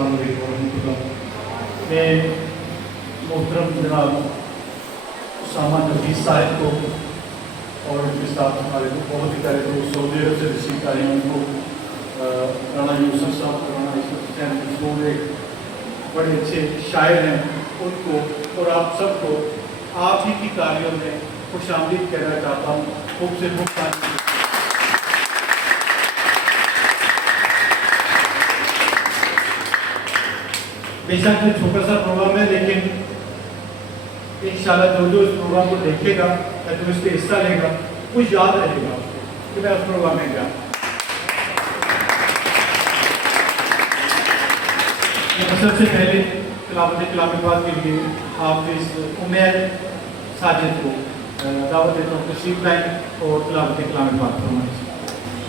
अस्सलाम वालेकुम रहमतुल्लाह। मैं मोहतरम जनाब उसामा नफीस साहब को और उनके साथ हमारे को बहुत ही प्यारे दोस्त सऊदी अरब से रिसीव कर रहे हैं उनको राना यूसुफ साहब, राना हुसैन मशहूर एक बड़े अच्छे शायर हैं, उनको और आप सबको आप ही की कार्यों में खुशामदीद कहना चाहता हूँ। खूब से खूब बेशक में छोटा सा प्रोग्राम है, लेकिन इंशाल्लाह जो इस प्रोग्राम को देखेगा या जो इसके हिस्सा लेगा कुछ याद रहेगा कि मैं उस प्रोग्राम में गया। सबसे पहले तिलावत कलाम पाक के लिए हाफिज उमैर साजिद को दावत देता हूँ, तशरीफ लाएं और तिलावत कलाम पाक फरमाएं।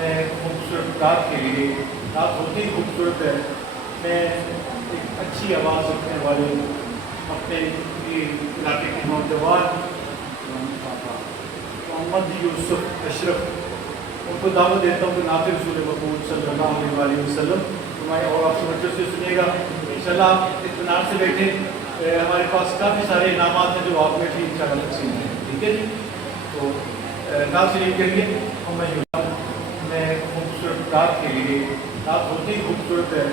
मैं खूबसूरत रात के लिए, रात होती ही खूबसूरत है, मैं एक अच्छी आवाज़ रखने वाले अपने इलाके के नौजवान मोहम्मद यूसुफ अशरफ उनको दावत देता हूँ कि नाते रसूल मकबूल सल्लल्लाहु अलैहि वसल्लम तुम्हारे और आप समझ से सुनिएगा। इंशाल्लाह आप इत्मीनान से बैठे, हमारे पास काफ़ी सारे इनामात हैं जो आप में भी इंशाल्लाह तकसीम हैं, ठीक है जी। तो नाम शरीफ के लिए मैं खूबसूरत रात के लिए, रात होती ही खूबसूरत है,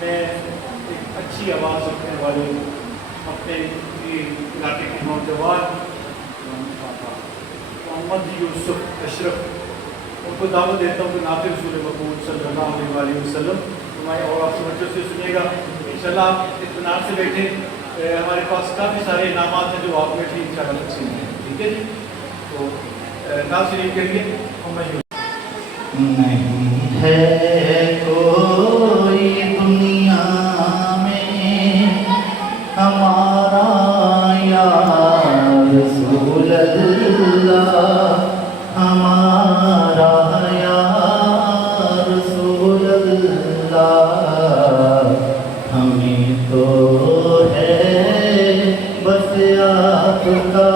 मैं एक अच्छी आवाज़ रखने वाले अपने इलाके के नौजवान मोहम्मद यूसुफ अशरफ उनको दावत देता हूँ कि नाते रसूल मकबूल सल्लल्लाहु अलैहि वसल्लम तुम्हारे और आप समझ से सुनिएगा। इंशाल्लाह आप इत्मीनान से बैठे, हमारे पास काफ़ी सारे इनामात हैं जो आप में भी इंशाल्लाह तकसीम हैं, ठीक है जी। तो नाम शरीफ के लिए नहीं है कोई दुनिया में हमारा या रसूल अल्लाह, हमारा या रसूल अल्लाह, हमें तो है बस आपका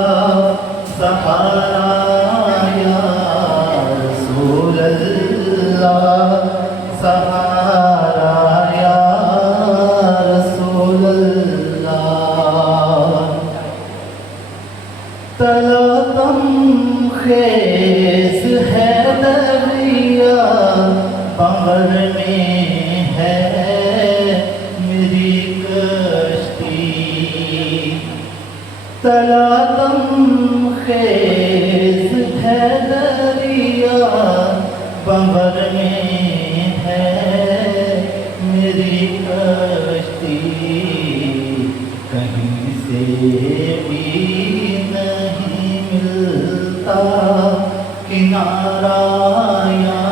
सहारा या रसूल अल्लाह, सहारा या रसूल अल्लाह। तलतम खेस है दरिया बंगर में है मेरी कश्ती, तलतम खेस है दरिया बंगर में है मेरी कश्ती, कहीं से भी नहीं मिलता किनारा या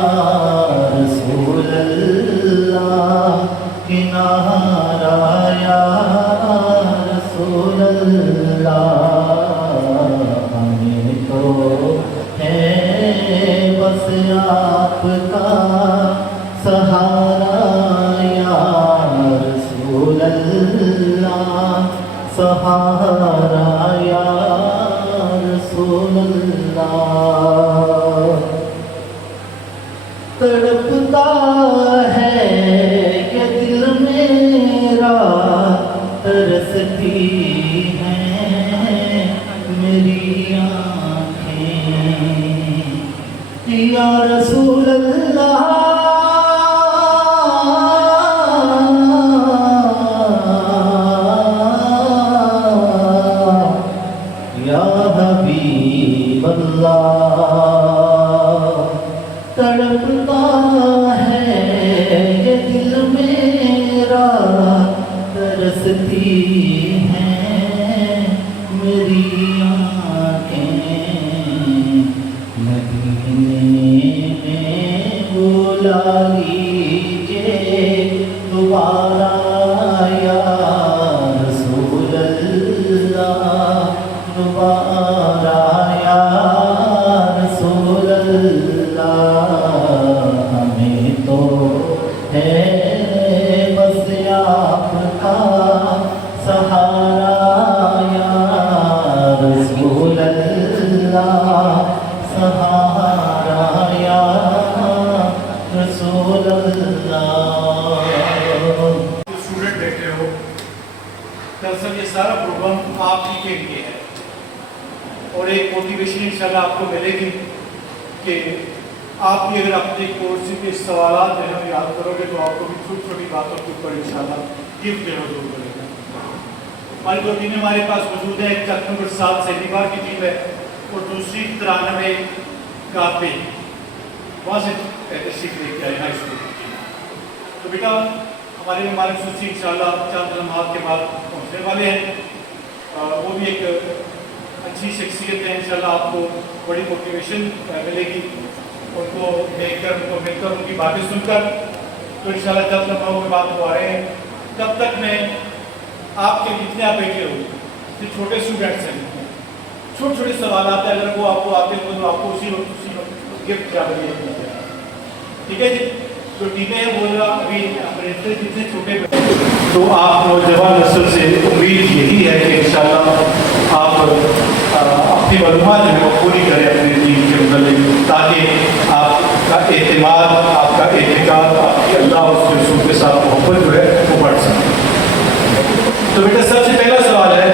रसूल अल्लाह, किनारा या रसूल अल्लाह, हमें तो है बस आपका सहारा या रसूल अल्लाह, सहारा या रसूल अल्लाह। तड़पता है कि दिल मेरा, तरसती हैं मेरी आँखें या रसूल अल्लाह, या हबीब अल्लाह। तड़पता है ये दिल मेरा, तरसती हैं मेरी आँखें मदीने में बुला लीजिए दोबारा या रसूल अल्लाह, दोबारा या रसूल अल्लाह। हमें तो है बस आपका सहारा या रसूल अल्लाह, सहारा या रसूल अल्लाह। स्टूडेंट बैठे हो, दरअसल ये सारा प्रोग्राम आप ही के लिए है और एक मोटिवेशन इंशाल्लाह आपको मिलेगी कि आप भी अगर अपने कोर्स के सवाल जो है याद करोगे तो आपको भी छोटी छोटी बातों के ऊपर इंशाल्लाह गिफ्ट देना जरूर करेगा। हमारी दो टीमें हमारे पास मौजूद है, एक चक नंबर 7 सेनिबार की टीम है और दूसरी 93 कापे वहाँ से तशरीफ लेके आए हाई स्कूल की टीम। तो बेटा हमारे मालिक सूची इंशाल्लाह चंद लम्हात के बाद पहुँचने वाले हैं। वो भी एक अच्छी शख्सियत है, इंशाल्लाह आपको बड़ी मोटिवेशन मिलेगी उनको देखकर, उनको मिलकर, उनकी बातें सुनकर। तो इंशाल्लाह जब लम्हाओं के बाद वो आ रहे हैं, तब तक मैं आपके जितने आप बैठे हो जो छोटे स्टूडेंट्स हैं, छोटे छोटे सवाल आते हैं, अगर वो आपको आते हो तो आपको उसी वक्त गिफ्ट क्या करिए, ठीक है जी। जो टीमें हैं वो अभी अपने जितने छोटे तो आप नौजवान नस्ल से उम्मीद यही है कि इंशाल्लाह आप अपनी मालूमात जो है वो पूरी करें अपने दीन के मतलब, ताकि आपका एतमाद, आपका एतकाद, आपके अल्लाह और उसके रसूल के साथ मोहब्बत जो है वो बढ़ सके। तो बेटा सबसे पहला सवाल है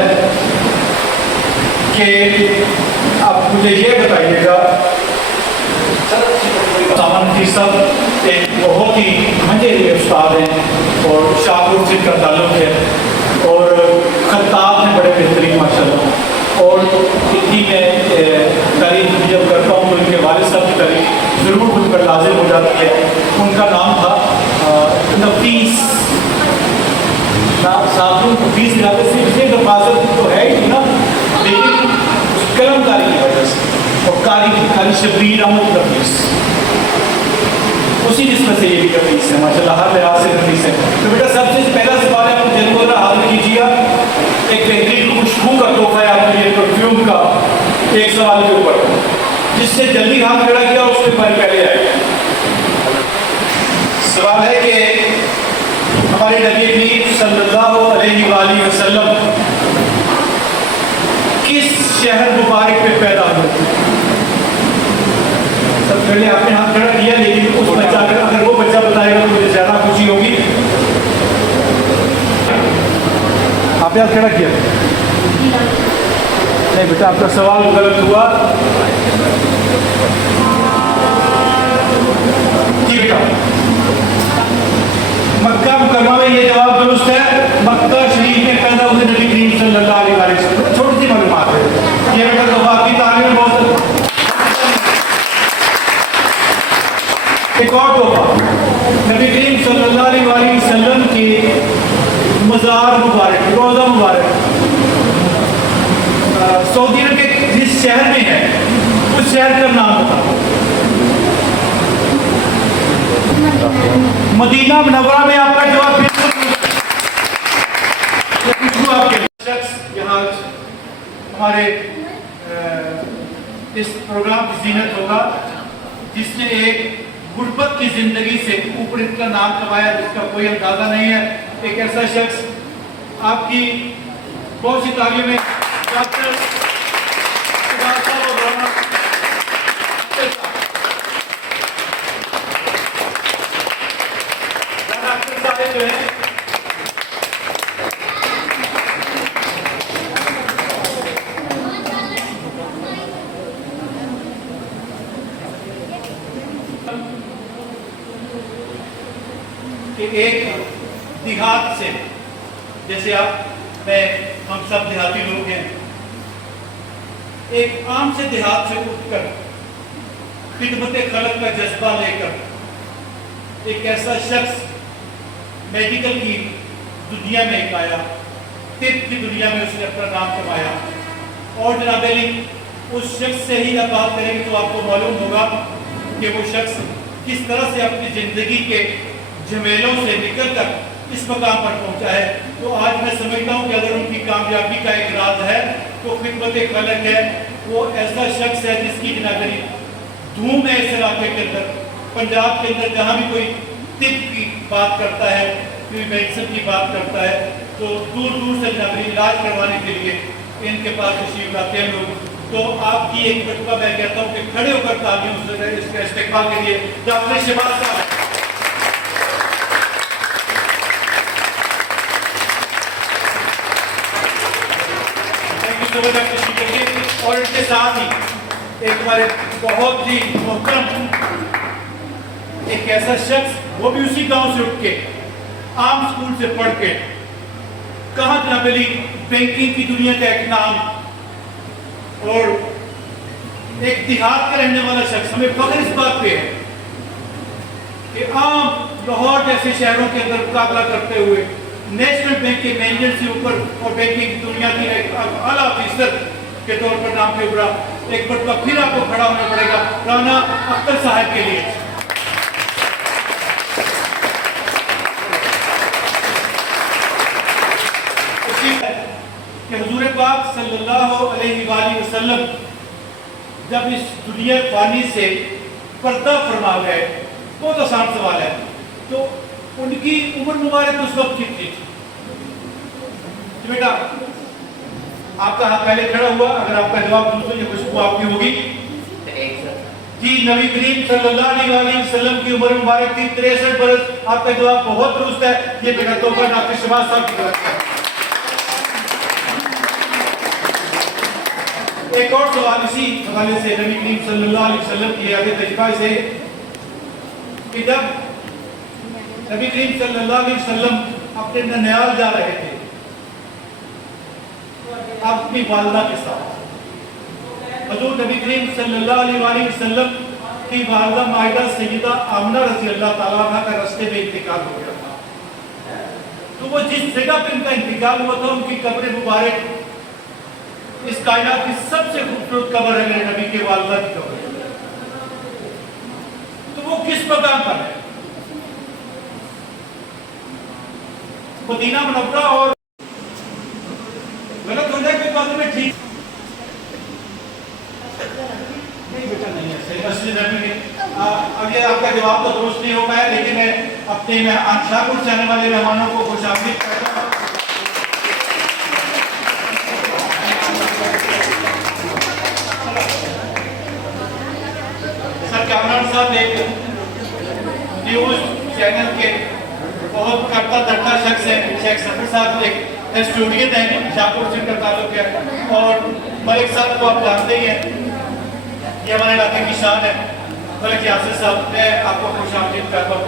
कि आप मुझे ये बताइएगा, सामान की सब एक बहुत ही मंझे हुए उस्ताद हैं और शाहपुर से का ताल्लुक है और खत्ताब हैं बड़े बेहतरीन माशाल्लाह। और इतनी मैं तारीफ जब करता हूँ तो इनके वालिद साहब की तारीफ ज़रूर मुझ पर लाजिम हो जाती है। उनका नाम था नफीस साधु नफीस इलाके से, इसलिए तो फाजल तो है ही ना, लेकिन कलमकारी की वजह से और कारी शबीर अहमद नफीस, उसी निस्बत से ये भी नफीस है माशाल्लाह, हर लिहाज से नफीस है। तो बेटा सबसे पहला सवाल है, आप जरूर हाजिर कीजिए, एक बेहतरीन खुशबू का तोहफा है आपके लिए परफ्यूम का, एक सवाल के ऊपर जिससे जल्दी हाथ खड़ा किया उसके पहले आए। सवाल है कि हमारे नबी करीम सल्लल्लाहु अलैहि वसल्लम किस शहर मुबारक में पैदा हुए? सब पहले आपने हाथ खड़ा किया, लेकिन उस बच्चा अगर वो बच्चा बताएगा तो मुझे ज्यादा खुशी होगी। आपने हाथ खड़ा किया? नहीं बेटा, आपका सवाल गलत हुआ। जी बेटा, मक्का मुकर्रमा में ये जवाब दुरुस्त है। मक्का शरीफ में पैदा हुए नबी करीम सल्लल्लाहु अलैहि वसल्लम। छोटी सी मालूमात है ये बेटा, तो आपकी तालीम बहुत। एक और तोहफा, नबी करीम सल्लल्लाहु अलैहि वसल्लम के मज़ार मुबारक, रोज़ा मुबारक सऊदी अरब के जिस शहर में है उस शहर का नाम बताओ। मदीना मुनव्वरा में आपका जवाब बिल्कुल आपके शख्स यहाँ हमारे इस प्रोग्राम की जीनत होगा जिसने एक गुर्बत की जिंदगी से ऊपर इतना नाम कमाया जिसका कोई अंदाजा नहीं है। एक ऐसा शख्स आपकी बहुत सी तालीमें डॉक्टर जो है कि एक देहात से, जैसे आप मैं हम सब देहाती लोग हैं, एक आम से देहात से उठकर खिदमत खलक का जज्बा लेकर एक ऐसा शख्स मेडिकल की दुनिया में आया, तिब की दुनिया में उसने अपना नाम कमाया और जनाब अली उस शख्स से ही आप बात करेंगे तो आपको मालूम होगा कि वो शख्स किस तरह से अपनी ज़िंदगी के झमेलों से निकलकर इस मकाम पर पहुंचा है। तो आज मैं समझता हूं कि अगर उनकी कामयाबी का एक राज है तो खिदमत खलक है। वो ऐसा शख्स है जिसकी बिनादरी धूम है इस इलाके के अंदर, पंजाब के अंदर जहाँ भी कोई तिब की बात करता है, कोई मेडिसिन की बात करता है, तो दूर दूर से बिनादरी इलाज करवाने के लिए इनके पास तशरीफ लाते हैं लोग। तो आपकी एक मरतबा मैं कहता हूँ कि खड़े होकर तालियों से इसके इस्तेमाल के लिए डॉक्टर शहबाज साहब। और इसके साथ ही एक हमारे बहुत ही मोहतरम एक ऐसा शख्स, वो भी उसी गांव से उठ के आम स्कूल से पढ़ के कहां जनाबली बैंकिंग की दुनिया का एक नाम और एक देहात का रहने वाला शख्स। हमें फख्र इस बात पे है कि आम लाहौर जैसे शहरों के अंदर मुकाबला करते हुए नेशनल बैंक के मैनेजर से ऊपर और बैंकिंग की दुनिया की एक आला ऑफिसर के तौर पर नाम पे उभरा। एक मरतबा फिर आपको खड़ा होना पड़ेगा राना अख्तर साहब के लिए। कि हुजूर पाक सल्लल्लाहु अलैहि वसल्लम जब इस दुनिया फानी से पर्दा फरमा गए, बहुत आसान सवाल है, तो उनकी उम्र मुबारक उस वक्त कितनी थी? तो बेटा आपका हाथ पहले खड़ा हुआ, अगर आपका जवाब दूसरों की खुशबू आपकी होगी जी। नबी करीम सल्लल्लाहु अलैहि वसल्लम की उम्र मुबारक थी 63 बरस। आपका जवाब बहुत दुरुस्त है। ये बेटा तोहफा डॉक्टर शहबाज साहब की तरफ से। एक और सवाल इसी हवाले से नबी करीम सल्लल्लाहु अलैहि वसल्लम की आगे तजर्बा से कि जब नबी करीम सल्लल्लाहु अलैहि वसल्लम अपने ननियाल जा रहे थे अपनी वालिदा के साथ, हजूर नबी करीम सल्लल्लाहु अलैहि वसल्लम की वालिदा माहिदा सैयदा आमना रज़ी अल्लाह तआला अन्हा का रास्ते में इंतकाल हो गया था। तो वो जिस जगह पे इनका इंतकाल हुआ था उनकी कब्र मुबारक इस कायनात की सबसे खूबसूरत कब्र है मेरे नबी के वालिदा की कब्र। तो वो किस मकाम पर है? Medina Munawwara. और गलत हो जाए कोई बात में ठीक नहीं बेटा, नहीं है सही असली नबी के आगे आपका जवाब तो दुरुस्त नहीं हो पाया, लेकिन मैं अपने में शाहपुर से आने वाले मेहमानों को खुशामदीद कहता हूं। सर कामरान साहब एक न्यूज चैनल के बहुत करता धरता शख्स है। शेख सफर साहब एक स्टूडियो हैं, शाहपुर से का ताल्लुक है। और मलिक साहब को आप जानते ही हैं, ये हमारे इलाके की शान है। मलिक यासिर साहब, मैं आपको खुशामदीद करता हूँ।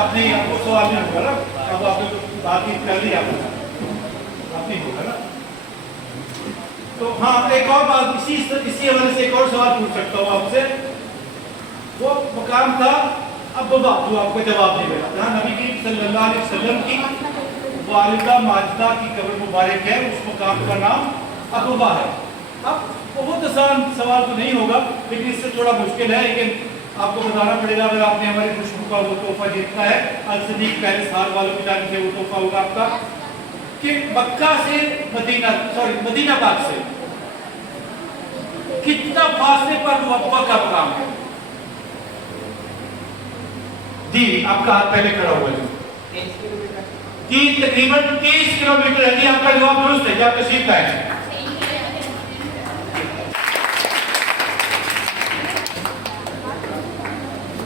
आपने आपको सवाल नहीं होगा ना, अब आपने बातचीत कर ली, आपने होगा ना। तो हाँ, एक और बात इसी हवाले से एक और सवाल पूछ सकता हूँ आपसे। वो मकाम था अब्बा, जो आपको जवाब नहीं मिला, जहाँ नबी करीम सल्लल्लाहु अलैहि वसल्लम की वालिदा माजिदा की कब्र मुबारक है, उस मकाम का नाम अब्बा है। अब बहुत आसान सवाल तो नहीं होगा, लेकिन इससे थोड़ा मुश्किल है, लेकिन आपको बताना पड़ेगा। अगर आपने हमारी खुशबू का वो तोहफा जीतना है, आज से पहले साल वालों की जाने से वो तोहफा होगा आपका कि मक्का से मदीना पाक से कितना फासले पर वो अब्बा का मकाम है? जी आपका हाथ पहले खड़ा हुआ है। तकरीबन 30 किलोमीटर है। आपका जवाब दुरुस्त है। आप तशरीफ लाए।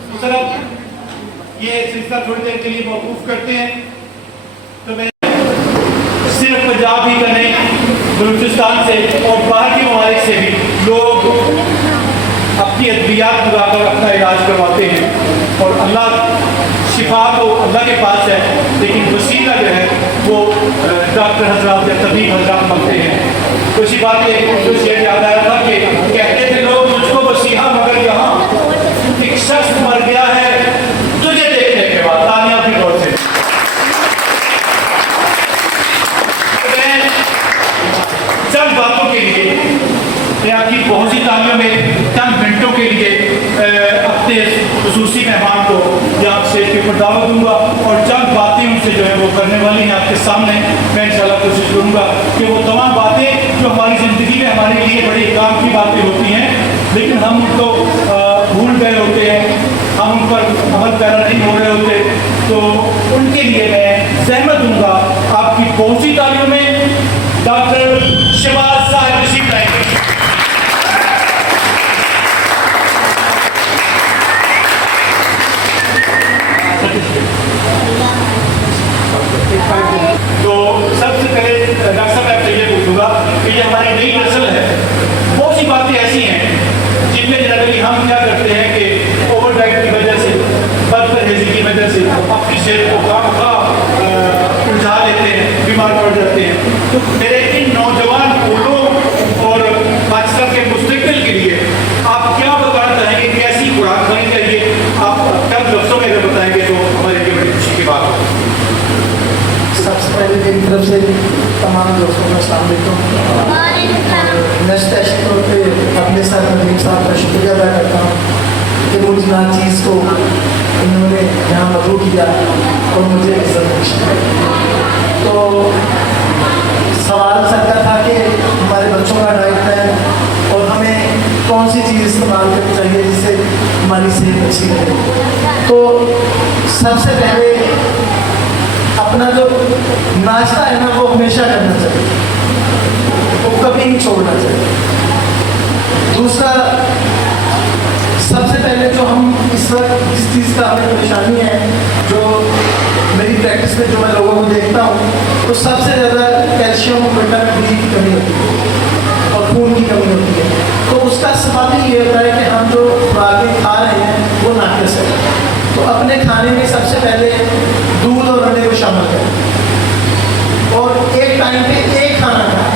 तो सर अब ये सिलसिला थोड़ी देर के लिए मौकूफ करते हैं। तो मैं सिर्फ पंजाब ही का नहीं, बलूचिस्तान से और बाहर के ममालिक से भी लोग अपनी अद्वियात लगाकर अपना इलाज करवाते हैं और अल्लाह शिफा तो अल्लाह के पास है, लेकिन वसीला जो है वो डॉक्टर हजरात या तबीब हजरात मांगते हैं। तो इसी बात में जो शेर याद आया था कि कहते थे लोग मुझको वसीहा, मगर यहाँ एक शख्स मर गया है तुझे देखने के बाद। तालियां अपनी गौर से। चंद बातों के लिए मैं आपकी बहुत सी दावत दूंगा और चंद बातें उनसे जो है वो करने वाली हैं आपके सामने। मैं इंशाल्लाह कोशिश करूंगा कि वो तमाम बातें जो हमारी ज़िंदगी में हमारे लिए बड़ी काम की बातें होती हैं, लेकिन हम उनको भूल गए होते हैं, हम उन पर अमल पैरा नहीं हो रहे होते, तो उनके लिए मैं सहमत दूंगा। आपकी बहुत सी तालियों में डॉक्टर शहबाज साहब तशरीफ लाएंगे। तो सबसे पहले डॉक्टर साहब आपसे ये पूछूंगा कि ये हमारी नई नस्ल है, बहुत सी बातें ऐसी हैं जिनमें जनरली हम क्या करते हैं कि ओवर डाइट की वजह से, बदपरहेजी की वजह से अपनी सेहत को उलझा लेते हैं, बीमार पड़ जाते हैं। तो मेरे इन नौजवान लोगों और पाकिस्तान के मुस्तकबिल के लिए आप क्या बताना चाहेंगे, कैसी खुराक खानी चाहिए? आप कब लफ्ज़ों में अगर बताएंगे तो हमारे लिए बड़ी खुशी की बात होगी। सबसे पहले मेरी तरफ से तमाम दोस्तों को अस्सलाम वालेकुम। मैं स्पेशल तौर पर अपने सर नदीम साहब का शुक्रिया अदा करता हूँ कि मुझ नाचीज़ को इन्होंने यहाँ मदू किया और मुझे इज्जत बख्शी। तो सवाल सबका था कि हमारे बच्चों का डाइट प्लान और हमें कौन सी चीज़ इस्तेमाल करनी चाहिए जिससे हमारी सेहत अच्छी रहे। तो सबसे पहले अपना जो नाश्ता है ना वो हमेशा करना चाहिए, वो कभी नहीं छोड़ना चाहिए। दूसरा, सबसे पहले जो हम इस वक्त जिस चीज़ का हमें परेशानी है, जो मेरी प्रैक्टिस में जो मैं लोगों को देखता हूँ, तो सबसे ज़्यादा कैल्शियम और विटामिन डी की कमी होती है और खून की कमी होती है। तो उसका सबब ही ये होता है कि हम जो खुराकें खा रहे हैं वो नाक़िस है। तो अपने खाने में सबसे पहले दूध और अंडे को शामिल करें और एक टाइम पे एक खाना खाएं।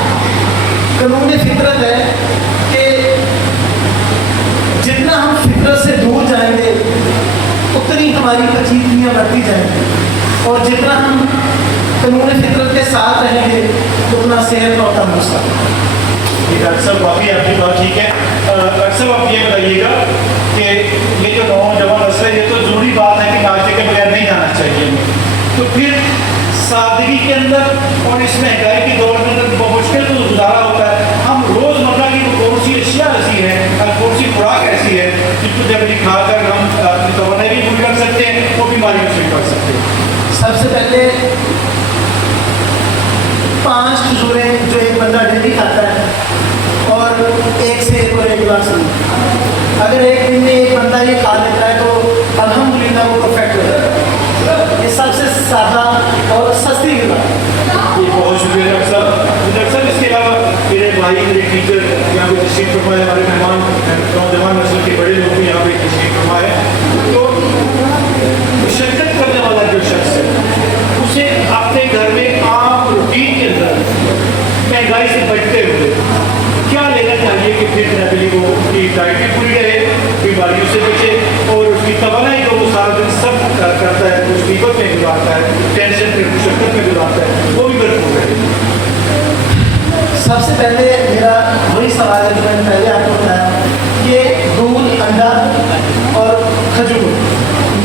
कानून फितरत है कि जितना हम फितरत से दूर जाएंगे उतनी हमारी पचीदगियाँ बढ़ती जाएंगी और जितना हम कानून फितरत के साथ रहेंगे उतना सेहत और तंदुरुस्त रहेंगे। डॉक्टर साहब वाकई आपकी बात ठीक है। डॉक्टर साहब आप ये बताइएगा कि ये जो नौजवान नस्ल है, ये तो ज़रूरी बात है कि नाश्ते के बगैर नहीं जाना चाहिए, तो फिर सादगी के अंदर और इस महंगाई के दौर के अंदर मुश्किल तो गुजारा होता है। हम रोज़मर्रा की कौन सी अशिया ऐसी है, कौन सी खुराक ऐसी है जिसको जब खाकर हम अपनी तवन्नाई भी पूरी कर सकते हैं वो बीमारियों से भी कर सकते हैं? सबसे पहले 5 खजूरें जो एक बंदा डेली खाता है और एक सेब और एक गिलास दूध, अगर एक दिन में एक बंदा ये खा लेता है तो अल्हम्दुलिल्लाह वो परफेक्ट हो जाता है। ये सबसे सादा और सस्ती गिला। ये बहुत शुक्रिया डॉक्टर साहब। इसके अलावा मेरे भाई, मेरे टीचर यहाँ पे तशरीफ फरमा है, हमारे मेहमान नौजवान नस्ल के बड़े लोग भी यहाँ पे तशरीफ फरमा है। तो शिरकत करने वाला जो शख्स है उसे अपने घर में आम रूटीन के अंदर महंगाई से बचते हुए क्या लेना चाहिए कि फिर नकली वो उसकी डाइट भी पूरी रहे, बीमारियों से बचे और उसकी तवानाई जो वो सारा दिन सब करता है, मुसीबत में गुजारता है, टेंशन में, मुशक्कत में गुजारता है, वो भी भरपूर रहे। सबसे पहले मेरा वही सवाल है जो मैंने पहले आपको बताया, ये दूध, अंडा और खजूर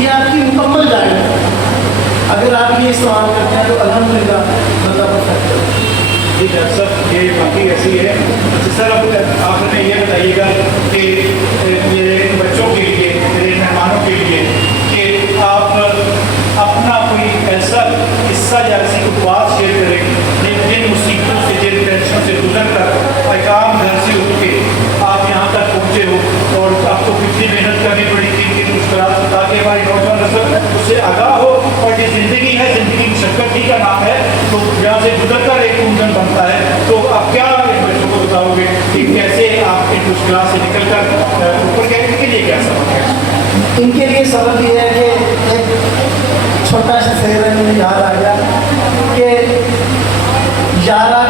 ये आपकी मुकम्मल डाइट है। अगर आप ये इस्तेमाल करते हैं तो अल्हम्दुलिल्लाह मतलब परफेक्ट है। जी डॉक्टर साहब, ये बाकी ऐसी है। अच्छा सर, अब आप हमें ये बताइएगा कि मेरे बच्चों के लिए, मेरे मेहमानों के लिए कि आप अपना कोई ऐसा किस्सा या ऐसी कोई बात शेयर करें जिन मुसीबतों से, जिन टेंशन से गुजर कर एक आम घर से उठ के आप यहाँ तक पहुँचे हो और आपको कितनी मेहनत करनी पड़ी थी, किन मुश्किलात, ताकि हमारी नौजवान नस्ल उससे आगाह हो और ये ज़िंदगी है, ज़िंदगी मुशक्कत ही का नाम है, तो यहाँ से गुजर कर एक ईंधन बनता है। तो आप क्या इन बच्चों को बताओगे कि कैसे आप इन मुश्किलात से निकल कर ऊपर गए? इनके लिए क्या सबक है? इनके लिए सबक ये है कि एक छोटा सा शेर है, मुझे याद आ गया कि यारा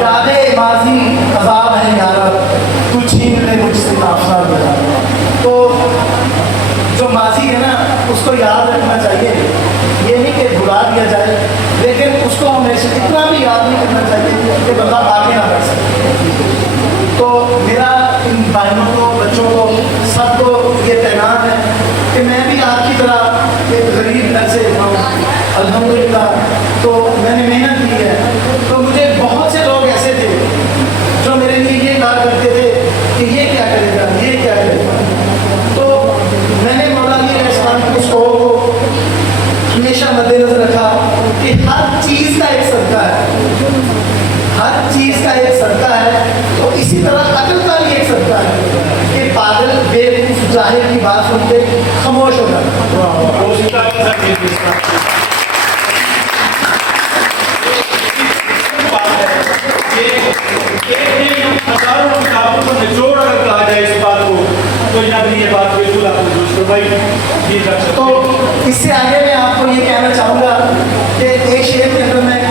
यादे माजी अजाब है यारा, तू छीन ले मुझसे नाफसा बता। तो जो माजी है ना उसको याद रखना चाहिए, ये नहीं कि भुला दिया जाए, लेकिन उसको हमेशा इतना भी याद नहीं करना चाहिए कि बंदा आगे ना बढ़ सके। तो मेरा इन भाइयों को, बच्चों को, सबको ये पैगाम है कि मैं भी आपकी तरह अल्हम्दुलिल्लाह। तो मैंने मेहनत की है। तो मुझे बहुत से लोग ऐसे थे जो मेरे लिए ये कहा करते थे कि ये क्या करेगा, ये क्या करेगा। तो मैंने मौलाना इस्लाम के शौक को हमेशा मद्देनजर रखा कि हर चीज़ का एक सदका है, हर चीज़ का एक सदका है। तो इसी तरह अकल का भी एक सदका है कि पागल बेवकूफ जाहिर की बात सुन के खामोश हो जाता। हजारों किताबों को निचोड़ अगर कहा जाए इस बात को, तो यहाँ भी ये बात बिल्कुल आपको दूसरे भाई ये रख सकते तो इससे आगे मैं आपको ये कहना चाहूँगा कि एक शेर के अंदर मैं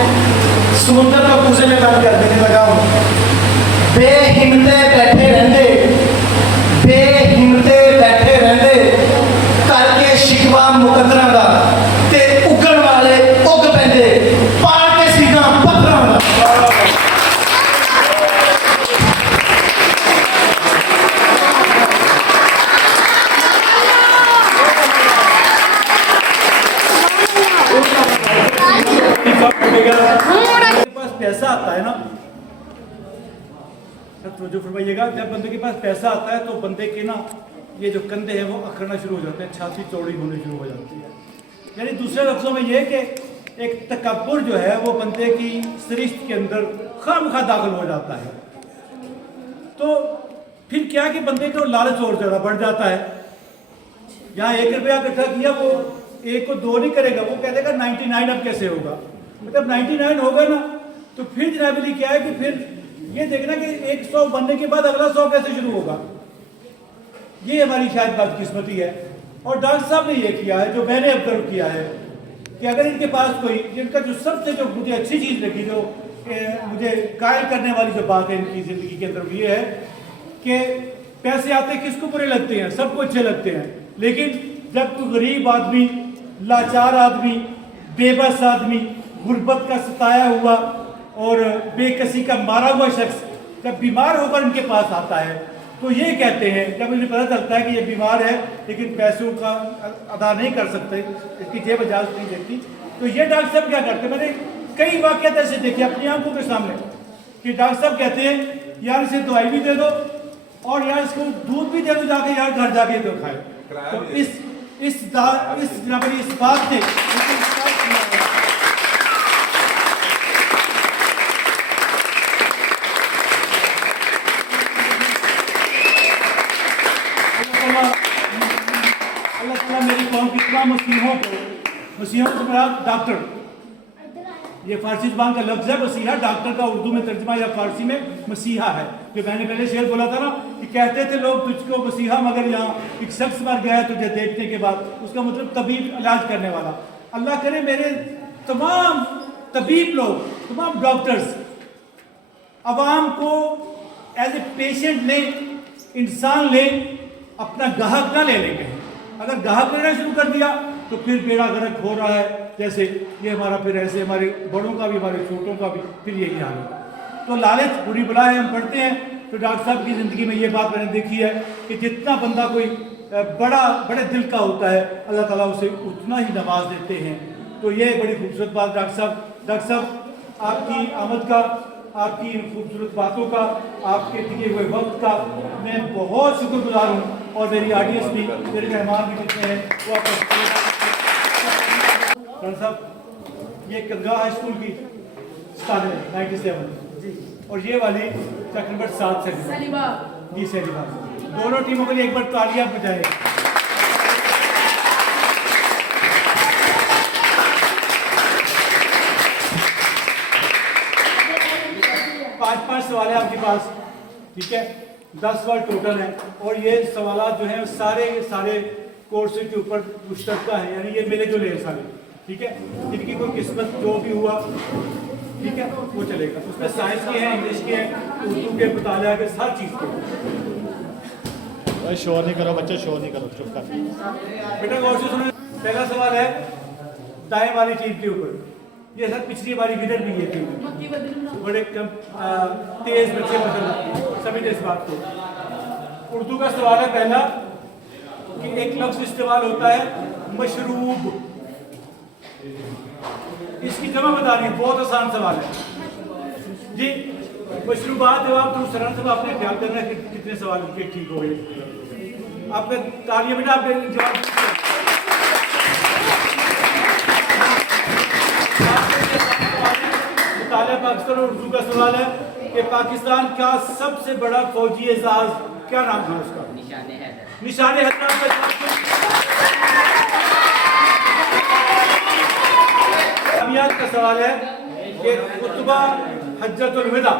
समुद्र का पूजे में बंद कर देने लगा हूँ। बेहिम्मते बैठे रहंदे, बेहिम्मते बैठे रहंदे करके शिकवा मुकदरा दा ते उगण वाले उग पैंदे पाल के सीना पत्थरां दा। के पास पैसा आता है ना, तो जो फरमाइएगा, जब बंदे के पास पैसा आता है तो बंदे के ना ये जो कंधे हैं वो अखड़ना शुरू हो जाते हैं, छाती चौड़ी होने शुरू हो जाती है। यानी दूसरे लफ्जों में ये कि एक तकब्बुर जो है वो बंदे की सरिश्त के अंदर खामखा दाखिल हो जाता है। तो फिर क्या कि बंदे को लालच और ज़्यादा बढ़ जाता है। यहाँ 1 रुपया इकट्ठा किया, वो 1 को 2 नहीं करेगा, वो कह देगा 99 अब कैसे होगा। मतलब 99 होगा ना तो फिर जनाबली क्या है कि फिर ये देखना कि 100 बनने के बाद अगला 100 कैसे शुरू होगा। ये हमारी शायद बदकिस्मती है। और डॉक्टर साहब ने ये किया है, जो मैंने ऑब्जर्व किया है, कि अगर इनके पास कोई, जिनका जो सबसे जो मुझे अच्छी चीज़ लगी, जो मुझे कायल करने वाली जो बात है इनकी ज़िंदगी के अंदर, ये है कि पैसे आते किसको बुरे लगते हैं, सबको अच्छे लगते हैं। लेकिन जब कोई गरीब आदमी, लाचार आदमी, बेबस आदमी, गुर्बत का सताया हुआ और बेकसी का मारा हुआ शख्स जब बीमार होकर इनके पास आता है, तो ये कहते हैं, जब इन्हें पता चलता है कि ये बीमार है लेकिन पैसों का अदा नहीं कर सकते, इसकी जेब इजाज़त नहीं देती, तो ये डॉक्टर साहब क्या करते हैं, मैंने कई वाक़यात ऐसे देखे अपनी आंखों के सामने कि डॉक्टर साहब कहते हैं यार इसे दवाई भी दे दो और यार इसको दूध भी दे दो, जाके यार घर जाके तो खाए। तो इस बात ने अल्लाह ताला मेरी कौम की तमाम मसीहों से बड़ा डॉक्टर, ये फारसी जुबान का लफ्ज़ है मसीहा, डॉक्टर का उर्दू में तर्जुमा या फारसी में मसीहा है। जो मैंने पहले शेर बोला था ना कि कहते थे लोग तुझको मसीहा, मगर यहाँ एक शख्स मर गया तुझे देखने के बाद, उसका मतलब तबीब, इलाज करने वाला। अल्लाह करे मेरे तमाम तबीब लोग, तमाम डॉक्टर्स अवाम को एज ए पेशेंट लें, इंसान लें, अपना गाहक ना ले लेंगे। अगर गाहक लेना शुरू कर दिया तो फिर बेड़ा गर्क हो रहा है, जैसे ये हमारा, फिर ऐसे हमारे बड़ों का भी, हमारे छोटों का भी फिर यही हाल है। तो लालच बुरी बला है। हम पढ़ते हैं तो डॉक्टर साहब की ज़िंदगी में ये बात मैंने देखी है कि जितना बंदा कोई बड़े दिल का होता है, अल्लाह ताला उसे उतना ही नवाज देते हैं। तो ये बड़ी खूबसूरत बात डॉक्टर साहब आपकी आमद का, आपकी इन खूबसूरत बातों का, आपके दिए हुए वक्त का मैं बहुत शुक्रगुजार हूँ। और मेरी ऑडियंस भी, मेरे मेहमान भी जितने हैं वो आपका साहब, ये कंगा हाई स्कूल की स्टार है 97 जी, और ये वाली चक नंबर 7 से जी सैलिबा। दोनों टीमों के लिए एक बार तालियां बजाएं। 5 सवाल है आपके पास, ठीक है, 10 सवाल टोटल है। और ये सवाल जो हैं सारे कोर्स के ऊपर मुश्तरका है, यानी ये मिले जुले हैं सारे, ठीक है। जिनकी कोई किस्मत जो भी हुआ, ठीक है, वो चलेगा। उसमें साइंस के हैं, इंग्लिश के हैं, उर्दू के, मुताला के, हर चीज़ के। शोर नहीं करो बच्चे, शोर नहीं करो, चुप कर। बेटा गौर से सुनो। पहला सवाल है दाएं वाली टीम के ऊपर। ये सर पिछली बारी विनर भी ये टीम, बड़े तेज बच्चे, मतलब सभी ने इस बात को। उर्दू का सवाल है पहला कि एक लफ्ज़ इस्तेमाल होता है मशरूब, इसकी जमा बता रही है, बहुत आसान सवाल है जी। मशरूबात जवाब तो सरल से आपने ख्याल करना है कि कितने सवाल उनके ठीक हो गए। आपका तालियां बेटा आपके जवाब तालिया पाकिस्तान और उर्दू का सवाल है कि पाकिस्तान का सबसे बड़ा फौजी एजाज क्या नाम था उसका? निशाने हैदर। का सवाल है कि खुतबा हज्जतुल विदा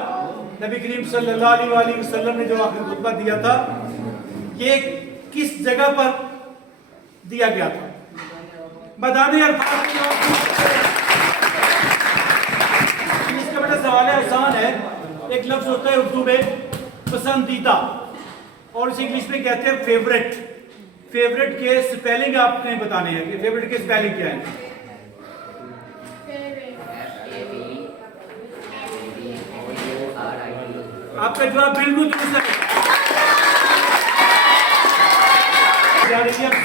नबी करीम सल्लल्लाहु अलैहि वसल्लम ने जो आखिरी खुतबा दिया था, ये किस जगह पर दिया गया था? मैदान अरफात। इसका बड़ा सवाल है, आसान है। एक लफ्ज होता है उर्दू में पसंदीदा, और इसे इंग्लिश में कहते हैं फेवरेट। फेवरेट के स्पेलिंग आपने बताने हैं कि फेवरेट के स्पेलिंग क्या है। आपका जवाब बिल्कुल दुरुस्त है।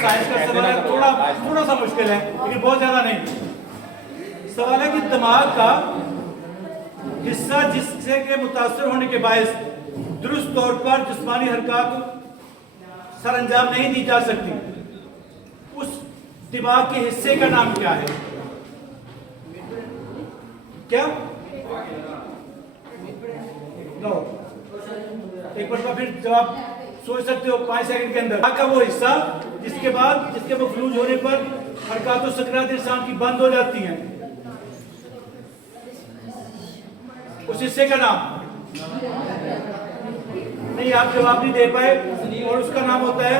साइंस का सवाल है, थोड़ा सा मुश्किल है लेकिन बहुत ज्यादा नहीं। सवाल है कि दिमाग का हिस्सा जिससे के मुतासर होने के बायस दुरुस्त तौर पर जिस्मानी हरकत सर अंजाम नहीं दी जा सकती, उस दिमाग के हिस्से का नाम क्या है? क्या? नो, एक बार फिर जवाब सोच सकते हो 5 सेकंड के अंदर। का वो हिस्सा जिसके मफलूज होने पर हरकत और सकरात इंसान की बंद हो जाती हैं, उस हिस्से का नाम नहीं, आप जवाब नहीं दे पाए, और उसका नाम होता है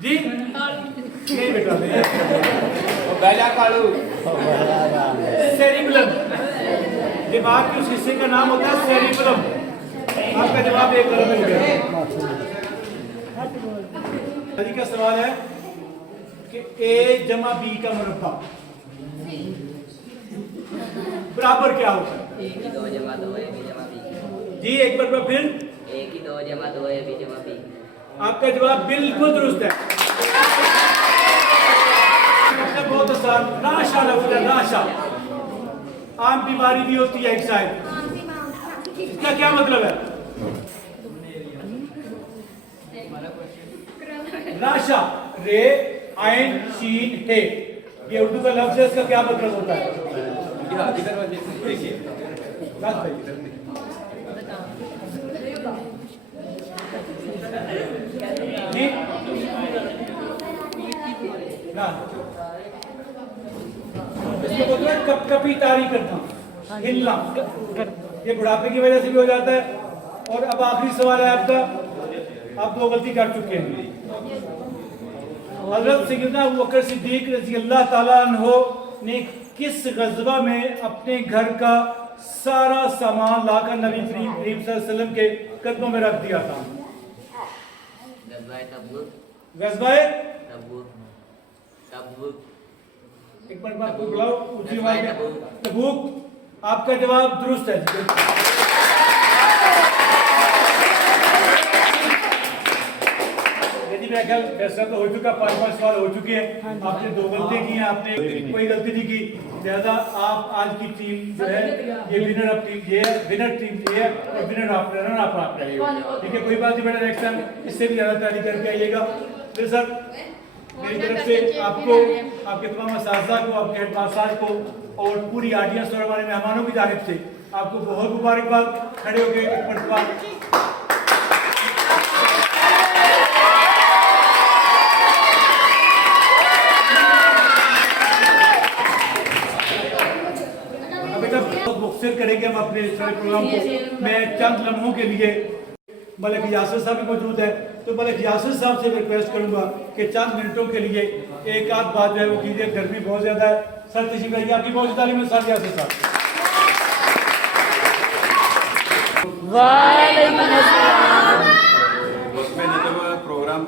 जी नहीं बेटा, सेरिबेलम। दिमाग के उस हिस्से का नाम होता है सेरिबेलम। आपका जवाब एक गलत हो गया। का सवाल है कि A जमा B का मुरब्बा बराबर क्या होता है? 1 की 2 जमा 2 A B जमा B। जी एक बार फिर 1 की 2 जमा 2 A B जमा B। आपका जवाब बिल्कुल दुरुस्त है। बहुत आसान। नाशा लफ्ज है, नाशा। आम बीमारी भी होती है एक शायद, इसका क्या मतलब है? नाशा, रे आइन शीन हे, ये उर्दू का लफ्ज है, इसका क्या मतलब होता है? जी ना, इसको बोलते हैं कपकपी तारी करना, हिलना। ये बुढ़ापे की वजह से भी हो जाता है। और अब आखिरी सवाल है आपका, आप 2 गलती कर चुके हैं। हज़रत सैयदना अबू बकर सिद्दीक रज़ी अल्लाह ताला अन्हो ने किस गज़वा में अपने घर का सारा सामान लाकर नबी करीम सल्लल्लाहु अलैहि वसल्लम के कदमों में रख दिया था? गज़वाए तबूक। एक बार बात को बुलाओ, ऊंची आवाज में। तबूक। आपका जवाब दुरुस्त है। यदि मेरा ख्याल फैसला तो हो चुका, 5 सवाल हो चुके हैं। आपने 2 गलती की हैं, आपने कोई गलती नहीं की। लिहाजा आप आज की टीम जो है ये विनर ऑफ टीम ये है, विनर टीम ये है, और विनर ऑफ रनर आप रहिए। ठीक है, कोई बात नहीं बेटा, नेक्स्ट टाइम इससे भी ज्यादा तैयारी करके आइएगा। फिर सर मेरी तरफ से आपको, आपके तमाम असातिज़ा को, आपके हेडमास्टर को और पूरी ऑडियंस और हमारे मेहमानों की जानिब से आपको बहुत मुबारकबाद। खड़े होकर एक मरतबा मुख्तर करेंगे हम अपने सारे प्रोग्राम को। मैं चंद लम्हों के लिए मलिक यासिर साहब भी मौजूद है, तो मलिक यासिर साहब से रिक्वेस्ट करूंगा कि चंद मिनटों के लिए एक आध बात जो है वो कीजिए। गर्मी बहुत ज्यादा है। सर तशरीफ रखिए, आपकी मौजूदा में सर यासिर साहब। उसमें नजम प्रोग्राम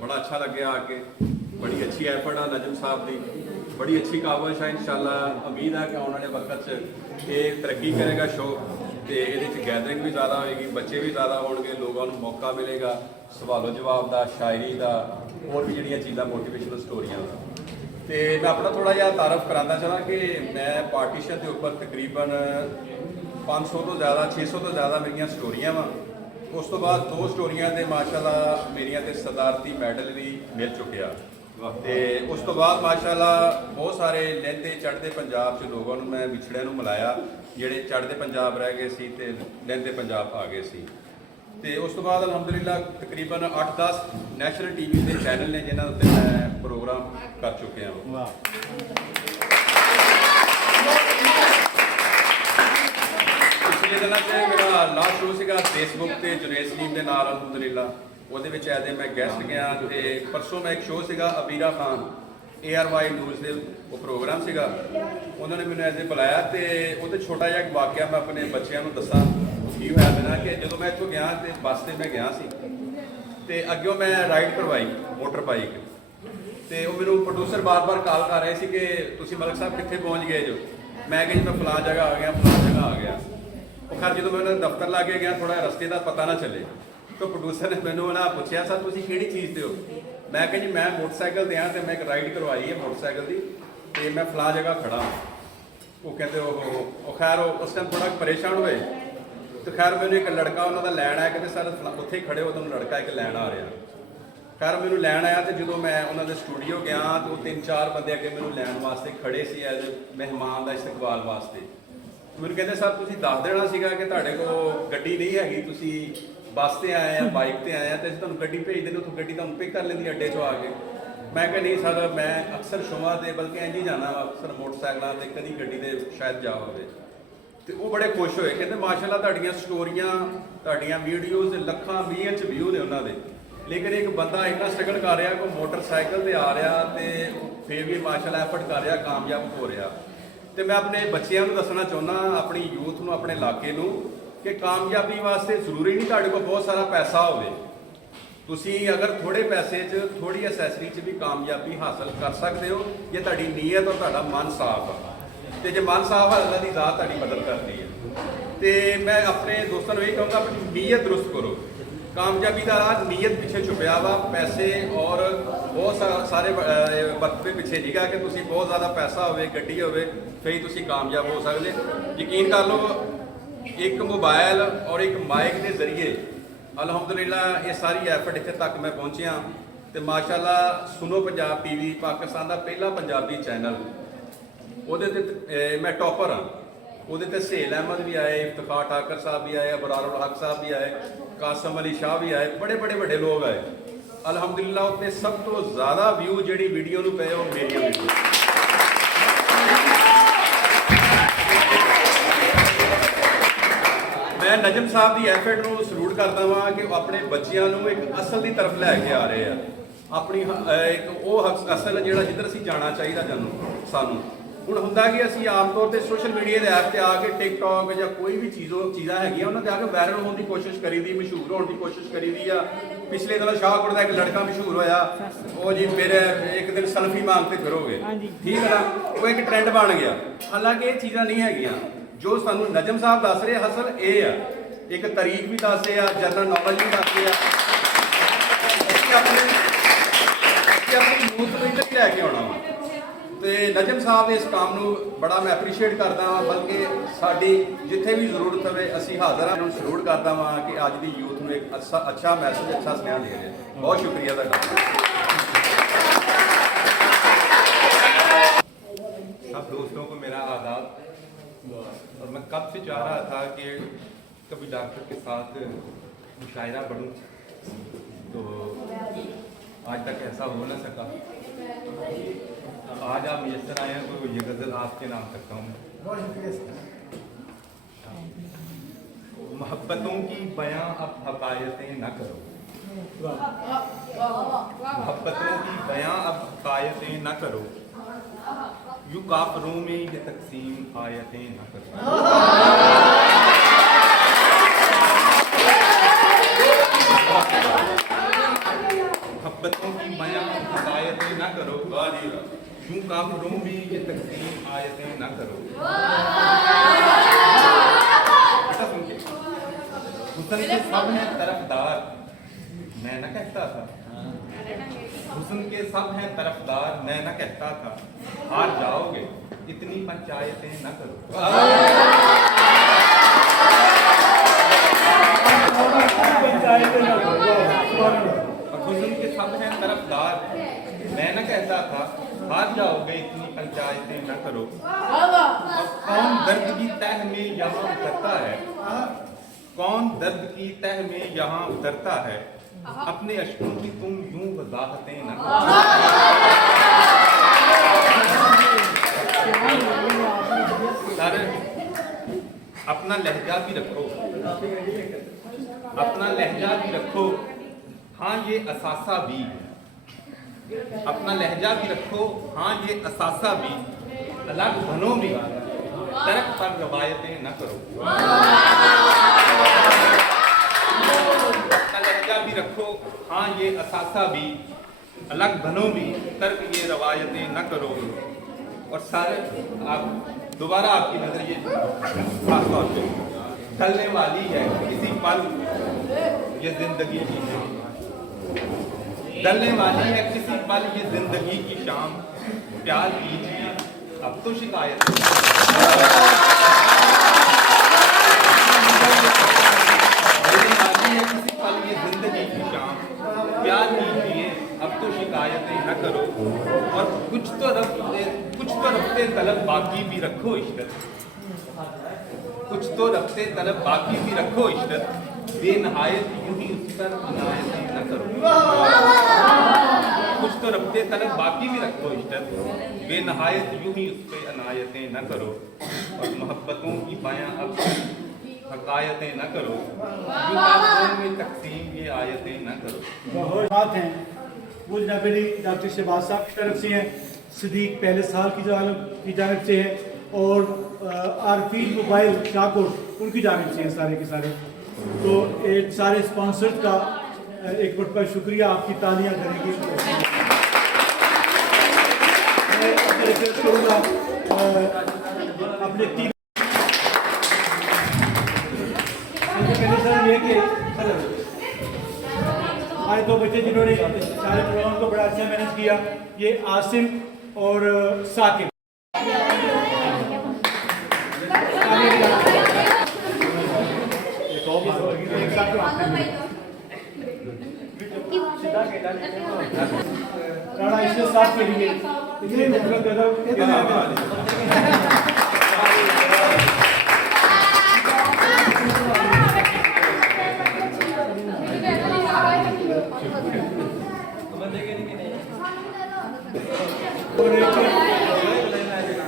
बड़ा अच्छा लगे आके, बड़ी अच्छी एफर्ट है नजम साहब की, बड़ी अच्छी कावश है। इंशाल्लाह उम्मीद है कि आने वाले वक्त ये तरक्की करेगा शो, तो ये गैदरिंग भी ज़्यादा होगी, बच्चे भी ज़्यादा होंगे, लोगों को मौका मिलेगा सवालों जवाब का, शायरी का, और भी जी चीज़ा मोटिवेशनल स्टोरियां। ਤੇ ਮੈਂ ਆਪਣਾ ਥੋੜਾ ਜਿਹਾ ਤਾਰਫ ਕਰਾਉਣਾ ਚਾਹਾਂ ਕਿ ਮੈਂ ਪਾਰਟੀਸ਼ਨ ਦੇ ਉੱਪਰ ਤਕਰੀਬਨ 500 ਤੋਂ ਜ਼ਿਆਦਾ 600 ਤੋਂ ਜ਼ਿਆਦਾ ਮੇਰੀਆਂ ਸਟੋਰੀਆਂ ਵਾ। ਉਸ ਤੋਂ ਬਾਅਦ 2 ਸਟੋਰੀਆਂ ਦੇ ਮਾਸ਼ਾਅੱਲਾ ਮੇਰੀਆਂ ਤੇ ਸਦਾਰਤੀ ਮੈਡਲ ਵੀ ਮਿਲ ਚੁੱਕਿਆ ਤੇ ਉਸ ਤੋਂ ਬਾਅਦ ਮਾਸ਼ਾਅੱਲਾ ਬਹੁਤ ਸਾਰੇ ਲਹਿੰਦੇ ਚੜ੍ਹਦੇ ਪੰਜਾਬ 'ਚ ਲੋਕਾਂ ਨੂੰ ਮੈਂ ਵਿਛੜਿਆਂ ਨੂੰ ਮਿਲਾਇਆ, ਜਿਹੜੇ ਚੜ੍ਹਦੇ ਪੰਜਾਬ ਰਹਿ ਗਏ ਸੀ ਤੇ ਲਹਿੰਦੇ ਪੰਜਾਬ ਆ ਗਏ ਸੀ। ਤੇ ਉਸ ਤੋਂ ਬਾਅਦ ਅਲਹਮਦੁਲਿਲਾ ਤਕਰੀਬਨ 8-10 ਨੈਸ਼ਨਲ ਟੀਵੀ ਦੇ ਚੈਨਲ ਨੇ ਜਿਨ੍ਹਾਂ ਉੱਤੇ ਮੈਂ ਪ੍ਰੋਗਰਾਮ ਕਰ ਚੁੱਕਿਆ ਹਾਂ। ਵਾਹ। ਪਿਛਲੇ ਦਿਨਾਂ 'ਚ ਮੇਰਾ ਲਾਸਟ ਸ਼ੋਅ ਸੀਗਾ ਫੇਸਬੁੱਕ ਤੇ ਜੁਨੇਦ ਸਲੀਮ ਦੇ ਨਾਲ ਅਲਹਮਦੁਲਿਲਾ, ਉਹਦੇ ਵਿੱਚ ਐਜ਼ ਮੈਂ ਗੈਸਟ ਗਿਆ। ਤੇ ਪਰਸੋਂ ਮੈਂ ਇੱਕ ਸ਼ੋਅ ਸੀਗਾ ਅਬੀਰਾ ਖਾਨ ARY ਨਿਊਜ਼ ਦੇ, ਉਹ ਪ੍ਰੋਗਰਾਮ ਸੀਗਾ, ਉਹਨਾਂ ਨੇ ਮੈਨੂੰ ਐਜ਼ ਬੁਲਾਇਆ ਤੇ ਉਹਦੇ ਛੋਟਾ ਜਿਹਾ ਇੱਕ ਵਾਕਿਆ ਮੈਂ ਆਪਣੇ ਬੱਚਿਆਂ ਨੂੰ ਦੱਸਾਂ ਕੀ ਹੋਇਆ ਮੇਰਾ। ਕਿ ਜਦੋਂ ਮੈਂ ਇੱਥੋਂ ਗਿਆ ਤੇ ਬੱਸ ਤੇ ਮੈਂ ਗਿਆ ਸੀ ਤੇ ਅੱਗਿਓਂ ਮੈਂ ਰਾਈਡ ਕਰਵਾਈ ਮੋਟਰ ਬਾਈਕ ਤੇ ਉਹ ਮੈਨੂੰ ਪ੍ਰੋਡਿਊਸਰ ਬਾਰ-ਬਾਰ ਕਾਲ ਕਰ ਰਹੇ ਸੀ ਕਿ ਤੁਸੀਂ ਮਲਕ ਸਾਹਿਬ ਕਿੱਥੇ ਪਹੁੰਚ ਗਏ ਜੋ। ਮੈਂ ਕਿਹਾ ਜੀ ਮੈਂ ਫਲਾਂ ਜਗ੍ਹਾ ਆ ਗਿਆ, ਫਲਾਂ ਜਗ੍ਹਾ ਆ ਗਿਆ। ਉਹ ਖੈਰ ਜਦੋਂ ਮੈਂ ਉਹਨਾਂ ਦੇ ਦਫ਼ਤਰ ਲਾ ਕੇ ਗਿਆ ਥੋੜਾ ਰਸਤੇ ਦਾ ਪਤਾ ਨਾ ਚੱਲੇ ਤਾਂ ਪ੍ਰੋਡਿਊਸਰ ਨੇ ਮੈਨੂੰ ਉਹਨਾਂ ਪੁੱਛਿਆ ਸਰ ਤੁਸੀਂ ਕਿਹੜੀ ਚੀਜ਼ ਤੇ ਹੋ। ਮੈਂ ਕਿਹਾ ਜੀ ਮੈਂ ਮੋਟਰਸਾਈਕਲ ਤੇ ਆ ਤੇ ਮੈਂ ਇੱਕ ਰਾਈਡ ਕਰਵਾਈ ਹੈ ਮੋਟਰਸਾਈਕਲ ਦੀ ਤੇ ਮੈਂ ਫਲਾਂ ਜਗ੍ਹਾ ਖੜਾ। ਉਹ ਕਹਿੰਦੇ ਉਹ ਖੈਰ ਉਹ ਉਸ ਟਾਈਮ ਥੋੜਾ ਪਰੇਸ਼ਾਨ ਹੋਏ ਤੇ ਖੈਰ ਮੈਨੂੰ ਇੱਕ ਲੜਕਾ ਉਹਨਾਂ ਦਾ ਲੈਣ ਆਇਆ, ਕਹਿੰਦੇ ਸਰ ਉੱਥੇ ਹੀ ਖੜੇ ਹੋ ਤੁਹਾਨੂੰ ਲੜਕਾ ਇੱਕ ਲੈਣ ਆ ਰਿਹਾ। ਖੈਰ ਮੈਨੂੰ ਲੈਣ ਆਇਆ ਤੇ ਜਦੋਂ ਮੈਂ ਉਹਨਾਂ ਦੇ ਸਟੂਡੀਓ ਗਿਆ ਤੇ ਉਹ 3-4 ਬੰਦੇ ਅੱਗੇ ਮੈਨੂੰ ਲੈਣ ਵਾਸਤੇ ਖੜੇ ਸੀ ਐਜ਼ ਮਹਿਮਾਨ ਦਾ ਇਸਤਕਬਾਲ ਵਾਸਤੇ। ਮੈਨੂੰ ਕਹਿੰਦੇ ਸਰ ਤੁਸੀਂ ਦੱਸ ਦੇਣਾ ਸੀਗਾ ਕਿ ਤੁਹਾਡੇ ਕੋਲ ਗੱਡੀ ਨਹੀਂ ਹੈਗੀ, ਤੁਸੀਂ ਬੱਸ ਤੇ ਆਏ ਆ ਬਾਈਕ ਤੇ ਆਏ ਆ ਤੇ ਅਸੀਂ ਤੁਹਾਨੂੰ ਗੱਡੀ ਭੇਜ ਦਿੰਦੇ, ਉੱਥੋਂ ਗੱਡੀ ਤੁਹਾਨੂੰ ਪਿਕ ਕਰ ਲੈਂਦੀ ਅੱਡੇ 'ਚੋਂ ਆ ਕੇ। ਮੈਂ ਕਿਹਾ ਨਹੀਂ ਸਰ ਮੈਂ ਅਕਸਰ ਸ਼ੋਆਂ ਤੇ ਬਲਕਿ ਇੰਝ ਹੀ ਜਾਣਾ ਅਕਸਰ ਮੋਟਰਸਾਈਕਲਾਂ ਤੇ, ਕਦੀ ਗੱਡੀ ਦੇ ਸ਼ਾਇਦ ਜਾ ਹੋਵੇ। ਤੇ ਉਹ ਬੜੇ ਖੁਸ਼ ਹੋਏ, ਕਹਿੰਦੇ ਮਾਸ਼ਾਅੱਲਾ ਤੁਹਾਡੀਆਂ ਸਟੋਰੀਆਂ ਤੁਹਾਡੀਆਂ ਵੀਡੀਓਜ਼ ਲੱਖਾਂ 20 'ਚ ਵਿਊ ਨੇ ਉਹਨਾਂ ਦੇ, ਲੇਕਿਨ ਇੱਕ ਬੰਦਾ ਇੰਨਾ ਸਟਰਗਲ ਕਰ ਰਿਹਾ ਕੋਈ ਮੋਟਰਸਾਈਕਲ ਤੇ ਆ ਰਿਹਾ ਤੇ ਫਿਰ ਵੀ ਮਾਸ਼ਾਅੱਲਾ ਐਫਰਟ ਕਰ ਰਿਹਾ, ਕਾਮਯਾਬ ਹੋ ਰਿਹਾ। ਤੇ ਮੈਂ ਆਪਣੇ ਬੱਚਿਆਂ ਨੂੰ ਦੱਸਣਾ ਚਾਹੁੰਦਾ, ਆਪਣੀ ਯੂਥ ਨੂੰ, ਆਪਣੇ ਇਲਾਕੇ ਨੂੰ ਕਿ ਕਾਮਯਾਬੀ ਵਾਸਤੇ ਜ਼ਰੂਰੀ ਨਹੀਂ ਤੁਹਾਡੇ ਕੋਲ ਬਹੁਤ ਸਾਰਾ ਪੈਸਾ ਹੋਵੇ। ਤੁਸੀਂ ਅਗਰ ਥੋੜੇ ਪੈਸੇ 'ਚ ਥੋੜੀ ਅਸੈਸਰੀ 'ਚ ਵੀ ਕਾਮਯਾਬੀ ਹਾਸਲ ਕਰ ਸਕਦੇ ਹੋ ਜੇ ਤੁਹਾਡੀ ਨੀਅਤ ਔਰ ਤੁਹਾਡਾ ਮਨ ਸਾਫ਼ ਆ। ਤੇ ਜੇ ਮਨ ਸਾਫ਼ ਹੈ ਅੱਲਾਹ ਦੀ ਜ਼ਾਤ ਤੁਹਾਡੀ ਮਦਦ ਕਰਦੀ ਹੈ। ਤੇ ਮੈਂ ਆਪਣੇ ਦੋਸਤਾਂ ਨੂੰ ਇਹ ਕਹੂੰਗਾ ਆਪਣੀ ਨੀਅਤ ਦਰੁਸਤ ਕਰੋ। ਕਾਮਯਾਬੀ ਦਾ ਰਾਹ ਨੀਅਤ ਪਿੱਛੇ ਛੁਪਿਆ ਵਾ, ਪੈਸੇ ਔਰ ਬਹੁਤ ਸਾਰੇ ਵਕਤ ਪਿੱਛੇ ਨਹੀਂਗਾ ਕਿ ਤੁਸੀਂ ਬਹੁਤ ਜ਼ਿਆਦਾ ਪੈਸਾ ਹੋਵੇ, ਗੱਡੀ ਹੋਵੇ ਫਿਰ ਹੀ ਤੁਸੀਂ ਕਾਮਯਾਬ ਹੋ ਸਕਦੇ। ਯਕੀਨ ਕਰ ਲਓ ਇੱਕ ਮੋਬਾਈਲ ਔਰ ਇੱਕ ਮਾਈਕ ਦੇ ਜ਼ਰੀਏ ਅਲਹਮਦੁਲਿਲਾ ਇਹ ਸਾਰੀ ਐਫਰਟ ਇੱਥੇ ਤੱਕ ਮੈਂ ਪਹੁੰਚਿਆ। ਤੇ ਮਾਸ਼ਾਅੱਲਾ ਸੁਨੋ ਪੰਜਾਬ ਟੀਵੀ ਪਾਕਿਸਤਾਨ ਦਾ ਪਹਿਲਾ ਪੰਜਾਬੀ ਚੈਨਲ, ਉਹਦੇ ਤੇ ਮੈਂ ਟੌਪਰ ਹਾਂ। ਉਹਦੇ ਤੇ ਸਹੇਲ ਅਹਿਮਦ ਵੀ ਆਏ, ਇਫਤਖਾਰ ਠਾਕਰ ਸਾਹਿਬ ਵੀ ਆਏ, ਅਬਰਾਰੁਲ ਹਕ ਸਾਹਿਬ ਵੀ ਆਏ, ਕਾਸਮ ਅਲੀ ਸ਼ਾਹ ਵੀ ਆਏ, ਬੜੇ ਵੱਡੇ ਲੋਕ ਆਏ। ਅਲਹਮਦੁਲਿਲਾ ਉੱਤੇ ਸਭ ਤੋਂ ਜ਼ਿਆਦਾ ਵਿਊ ਜਿਹੜੀ ਵੀਡੀਓ ਨੂੰ ਪਏ ਉਹ ਮੇਰੀਆਂ ਵੀਡੀਓ। ਮੈਂ ਨਜਮ ਸਾਹਿਬ ਦੀ ਐਫਰਟ ਨੂੰ ਸਲੂਟ ਕਰਦਾ ਵਾਂ ਕਿ ਉਹ ਆਪਣੇ ਬੱਚਿਆਂ ਨੂੰ ਇੱਕ ਅਸਲ ਦੀ ਤਰਫ ਲੈ ਕੇ ਆ ਰਹੇ ਆ, ਆਪਣੀ ਇੱਕ ਉਹ ਅਸਲ ਜਿਹੜਾ ਜਿੱਧਰ ਅਸੀਂ ਜਾਣਾ ਚਾਹੀਦਾ ਸਾਨੂੰ। ਹੁਣ ਹੁੰਦਾ ਕਿ ਅਸੀਂ ਆਮ ਤੌਰ ਤੇ ਸੋਸ਼ਲ ਮੀਡੀਆ ਦੇ ਐਪ ਤੇ ਆ ਕੇ ਟਿਕਟੌਕ ਜਾਂ ਕੋਈ ਵੀ ਚੀਜ਼ਾਂ ਹੈਗੀਆਂ ਉਹਨਾਂ ਤੇ ਆ ਕੇ ਵਾਇਰਲ ਹੋਣ ਦੀ ਕੋਸ਼ਿਸ਼ ਕਰੀਦੀ, ਮਸ਼ਹੂਰ ਹੋਣ ਦੀ ਕੋਸ਼ਿਸ਼ ਕਰੀਦੀ ਆ। ਪਿਛਲੇ ਦਿਨ ਸ਼ਾਹਕੋਟ ਦਾ ਇੱਕ ਲੜਕਾ ਮਸ਼ਹੂਰ ਹੋਇਆ, ਉਹ ਜੀ ਮੇਰੇ ਇੱਕ ਦਿਨ ਸੈਲਫੀ ਮੰਗਤੇ ਫਿਰੋਗੇ, ਠੀਕ ਹੈ ਨਾ, ਉਹ ਇੱਕ ਟ੍ਰੈਂਡ ਬਣ ਗਿਆ। ਹਾਲਾਂਕਿ ਇਹ ਚੀਜ਼ਾਂ ਨਹੀਂ ਹੈਗੀਆਂ। ਜੋ ਸਾਨੂੰ ਨਜਮ ਸਾਹਿਬ ਦੱਸ ਰਹੇ ਅਸਲ ਇਹ ਆ, ਇੱਕ ਤਰੀਕ ਵੀ ਦੱਸਦੇ ਆ, ਜਨਰਲ ਨੌਲੇਜ ਵੀ ਦੱਸਦੇ ਆ। ਆਪਣੀ ਯੂਥ ਨੂੰ ਇੱਧਰ ਹੀ ਲੈ ਕੇ ਆਉਣਾ ਵਾ। ਤੇ ਨਜਮ ਸਾਹਿਬ ਦੇ ਇਸ ਕੰਮ ਨੂੰ ਬੜਾ ਮੈਂ ਐਪਰੀਸ਼ੀਏਟ ਕਰਦਾ ਹਾਂ, ਬਲਕਿ ਸਾਡੀ ਜਿੱਥੇ ਵੀ ਜ਼ਰੂਰਤ ਹੋਵੇ ਅਸੀਂ ਹਾਜ਼ਰ ਹਾਂ। ਸਲੂਟ ਕਰਦਾ ਹਾਂ ਕਿ ਅੱਜ ਦੀ ਯੂਥ ਨੂੰ ਇੱਕ ਅੱਛਾ ਮੈਸੇਜ, ਅੱਛਾ ਸੁਨੇਹਾ ਦੇ ਰਹੇ। ਬਹੁਤ ਸ਼ੁਕਰੀਆ ਤੁਹਾਡਾ। सब दोस्तों को मेरा आदाब। और मैं कब से चाह रहा था कि कभी डॉक्टर के साथ मुशायरा पढ़ूं, तो आज तक ऐसा हो न सका। आज आप मुयसर आए हैं तो ये गज़ल आपके नाम करता हूँ। मोहब्बतों की बयां अब हकायतें न करो, मोहब्बतों की बयां अब हकायतें न करो, यूं काफरों में ये तकसीम आयतें न करो। मोहब्बतों की बयां अब हकायतें न करो, यूं काफरों में ये तकसीम आयतें न करो। बेटा सुन के, हुस्न के सब हैं तरफदार, मैं न कहता था हुस्न के सब हैं तरफदार, मैं न कहता था हार जाओगे इतनी पंचायतें न करो। और हुस्न के सब हैं तरफदार, मैं न कहता था हार जाओगे इतनी पंचायतें न करो। और कौन दर्द की तह में यहाँ उतरता है, कौन दर्द की तह में यहाँ उतरता है, अपने अश्कों की तुम यूं वजाहतें न करो। सर, अपना लहजा भी रखो, अपना लहजा भी रखो, हाँ ये असासा भी, अपना लहजा भी रखो, हाँ ये असासा भी, अलग बनो भी, तर्क पर रवायतें न करो। अपना लहजा भी रखो, हाँ ये असासा भी, अलग बनो भी, तर्क ये रवायतें न करो। और सारे आप दोबारा आपकी नजर ये खास तौर पे ढलने वाली है किसी पल ये जिंदगी की शाम, ढलने वाली है किसी पल ये जिंदगी की शाम, प्यार कीजिए अब तो शिकायत ढलने वाली है किसी पल ये जिंदगी की शाम, प्यार कीजिए अब तो शिकायतें न करो। और कुछ तो रखते तलब बाकी भी रखो इश्कत, कुछ तो रखते तलब बाकी भी रखो इश्कत, बेनहायत यूं ही उस पर इनायतें न करो। कुछ तो रखते तलब बाकी भी रखो इश्कत, बेनहायत यूं ही उस पर इनायतें न करो। और मोहब्बतों की बयां अब हकायतें न करो, यूं काफिरों में तकसीम ये आयतें न करो। बहुत बात हैं वो जनाब डॉक्टर शहबाज साहब की तरफ से हैं, सदीक पहले साल की जानब से है, और आरफी मोबाइल शाहकोट उनकी जानब से हैं सारे के सारे। तो एक सारे स्पॉन्सर्स का एक मरतबा शुक्रिया, आपकी तालियां करेंगे। मैं रिक्वेस्ट करूँगा अपने टीम सर ये कि हमारे दो बच्चे जिन्होंने सारे प्रोग्राम को बड़ा अच्छा मैनेज किया, ये आसिम और साकिब। राणा इसके साथ के लिए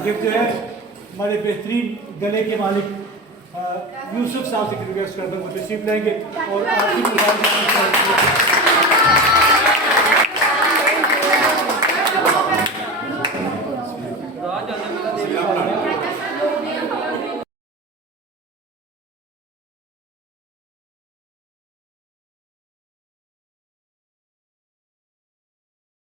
गिफ्ट जो है हमारे बेहतरीन गले के मालिक यूसुफ साहब से रिक्वेस्ट करता हूँ वो तशरीफ लेंगे और आपकी